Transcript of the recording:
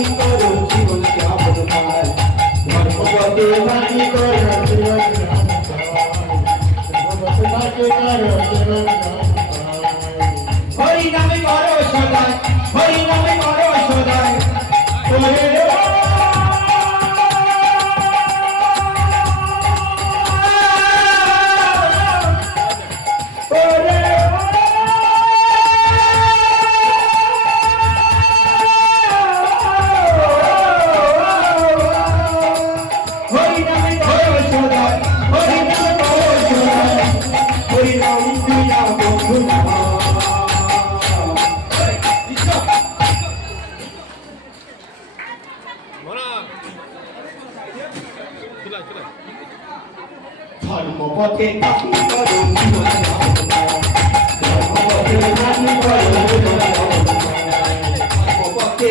বাণী করো জীবন যাপন পায় ধর্মপথে বাণী করো জীবন যাপন পায় ধর্মপথে করো জীবন যাপন পায় হরি নামে করো সদায় হরি নামে করো সদায় ওরে ধর্মপথে বাণী করো জীবন যাপন পায় ধর্মপথে বাণী করো জীবন যাপন পায় ধর্মপথে